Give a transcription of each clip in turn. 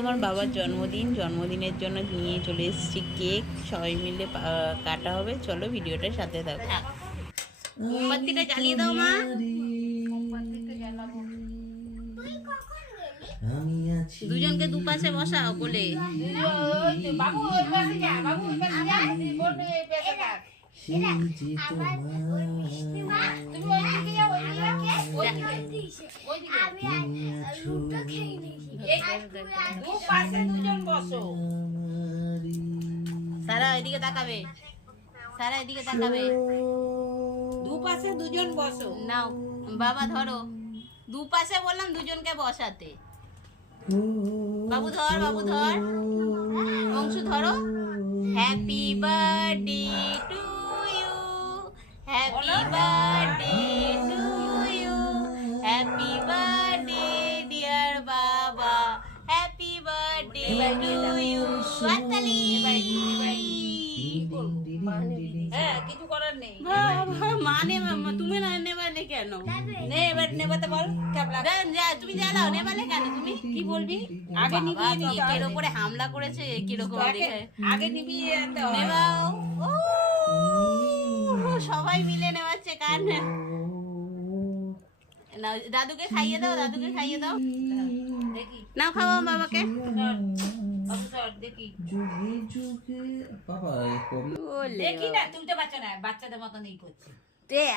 আমার বাবার জন্মদিন জন্মদিনের জন্য নিয়ে চলে এসেছি কেক। সবাই মিলে কাটা হবে। চলো ভিডিওটার সাথে থাকো। মোমবাতিটা জ্বালিয়ে দাও মা। আমি আছি দুজনকে দুপাশে বসাও কোলে। সেই যে সারা এদিকে তাকাবে। সারা এদিকে তাকাবে। দুপাশে দুজন বসো। নাও বাবা ধরো। দুপাশে বললাম দুজনকে বসাতে। বাবু ধর বাবু ধর। অংশু ধরো। হ্যাপি বার্থডে টু মানে তুমি না নেবালে কেন? নে এবার নেবাতে বল ক্যাবলা দেন, যা, তুমি জানাও নেবালে কেন তুমি? কি বলবি? আগে কেকের হবে। ওপরে হামলা করেছে কীরকম আগে হবে। নেবাও। ও, সবাই মিলে নেওয়াচ্ছে কান নাও, দাদুকে খাইয়ে দাও দাদুকে খাইয়ে দাও। দেখি নাও খাওয়াও বাবাকে। দেখি না। না বাচ্চাদের করছে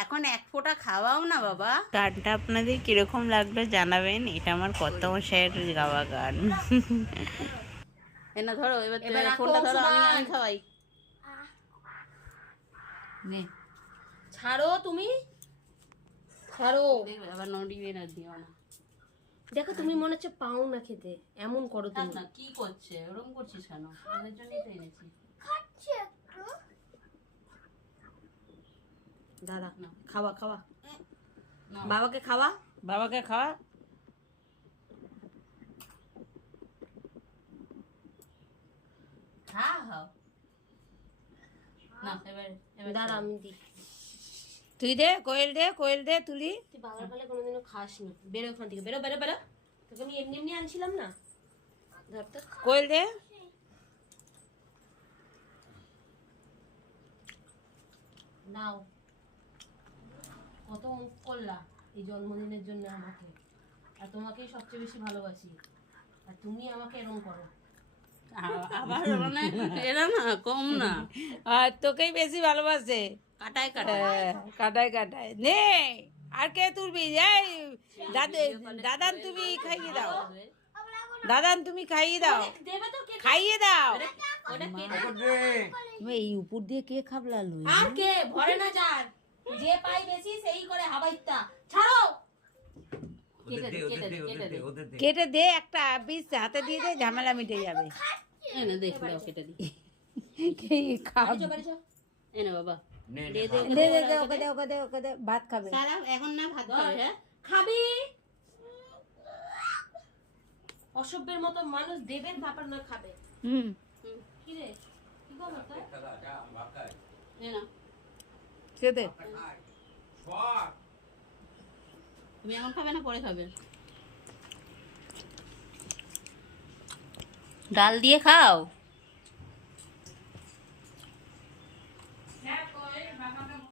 এখন এক ফোঁটা খাওয়াও না বাবা। গানটা আপনাদের কীরকম লাগল জানাবেন এটা আমার কত মশাইয়ের গাওয়া গান। এনা ধরো এবার ফোনটা ধরো আমি আমি খাওয়াই। নে। ছাড়ো তুমি। ছাড়ো দেখবে আবার নড়িয়ে না দিও না। দেখো তুমি মনে হচ্ছে পাও না খেতে। এমন করো তুমি। না কি করছে? ওরকম করছিস কেন? ওদের জন্যই তো এনেছি। দাদা নাও। খাওয়া খাওয়া। নাও। বাবাকে খাওয়া? বাবাকে খাওয়া? হ্যাঁ হ্যাঁ। না এবার এবার দাদা আমি দিই তুই দে কোয়েল দে কোয়েল দে তুলি। তুই বাবার কালে কোনোদিনও খাস নি বেরো ওখান থেকে বেরো বেরো বেরো। তোকে আমি এমনি এমনি আনছিলাম না? ধর তো। কোয়েল দে। নাও। কত করলা এই জন্মদিনের জন্য আমাকে। আর তোমাকেই সবচেয়ে বেশি ভালোবাসি। আর তুমি আমাকে এরকম করো। আবার মানে এরা না কম না। আর তোকেই বেশি ভালোবাসে। কাটায় কাটায়। হ্যাঁ, কাটায় কাটায়। নে আর কে তুলবি? এই দাদান তুমি খাইয়ে দাও। দাদান তুমি খাইয়ে দাও। দেবে তো কে খাইয়ে দাও। ওটা কে তুমি এই উপর দিয়ে কে খাবলালো? কে? ভরে না যার। যে পাই বেশি সেই করে কেটে দে কেটে দে কেটে দে কেটে দে একটা পিস হাতে দিয়ে দে ঝামেলা মিটে যাবে। এনে দেখ দাও কেটে দি কে খাব চো বাড়ি চো এনে বাবা। দে দে দে দে দে ওকে দে। ওকে দে ওকে দে ভাত খাবে। সারা এখন না ভাত খাবে হ্যাঁ? অসভ্যের মতো মানুষ দেবেন তারপর না খাবে। হুম। কি রে? কি খবর তোর? এ না খেতে। তুমি এখন খাবে না পরে খাবে। ডাল দিয়ে খাও?